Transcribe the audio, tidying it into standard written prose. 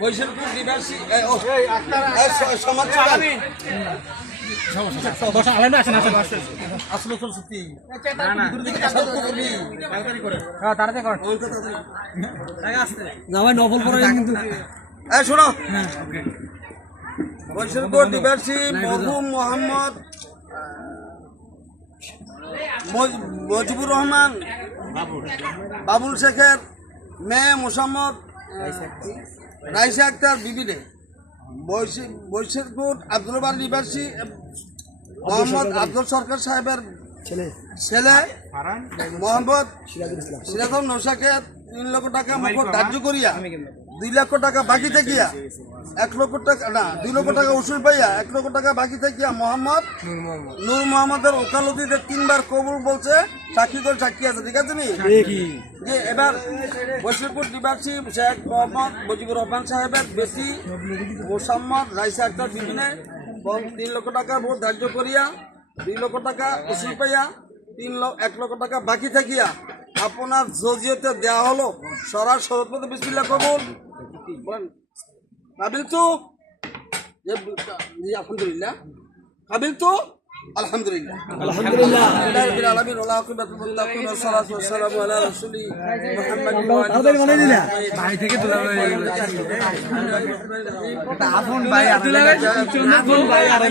বৈশাখপুর নিবাসী সমাজ আসলে তো সত্যি শোনো বৈশাখপুর নিবাসী মরহুম মোহাম্মদ মজিবুর রহমান বাবুল শেখের মেয়ে মোসাম্মদ রাইসা আক্তার বিবিনে বৈশাখপুর আব্দুল বাড়ি নিবাসী মোহাম্মদ আব্দুল সরকার সাহেবের ছেলে মোহাম্মদ সিরাজুল নৌসাকে 3 লক্ষ টাকা মুকুট ধার্য করিয়া 2 লক্ষ টাকা বাকি থাকিয়া 1 লক্ষ টাকা না 2 লক্ষ টাকা উসুল পাইয়া 1 লক্ষ টাকা বাকি থাকিয়া মোহাম্মদ নূর মোহাম্মদের ওকালতিতে 3 বার কবুল বলছে, সাক্ষী করে সাক্ষী আছে, ঠিক আছে নি? যে এবার বৈশাখপুর নিবাসী শেখ মোহাম্মদ মুজিবুর রহমান সাহেবের বেশি মোসাম্মদ রাইসা আক্তার বিবিনে 3 লক্ষ টাকা ভোট ধার্য করিয়া 2 লক্ষ টাকা উসুল পাইয়া 1 লক্ষ টাকা বাকি থাকিয়া আপনার জজিয়তে দেওয়া হলো সরার সরপতি বিসমিল্লাহ কবুল কাবিল তো আলহামদুলিল্লাহ কাবিল তো আলহামদুলিল্লাহ আলহামদুলিল্লাহ রাব্বিল আলামিন ওয়া আকিবাতুল মুত্তাকিন ওয়া সালাতু ওয়া সালামু আলা রাসূলি মুহাম্মাদিন ওয়া আলিহি ভাই থেকে তোলা এটা আপন ভাই আর চন্দন ভাই আর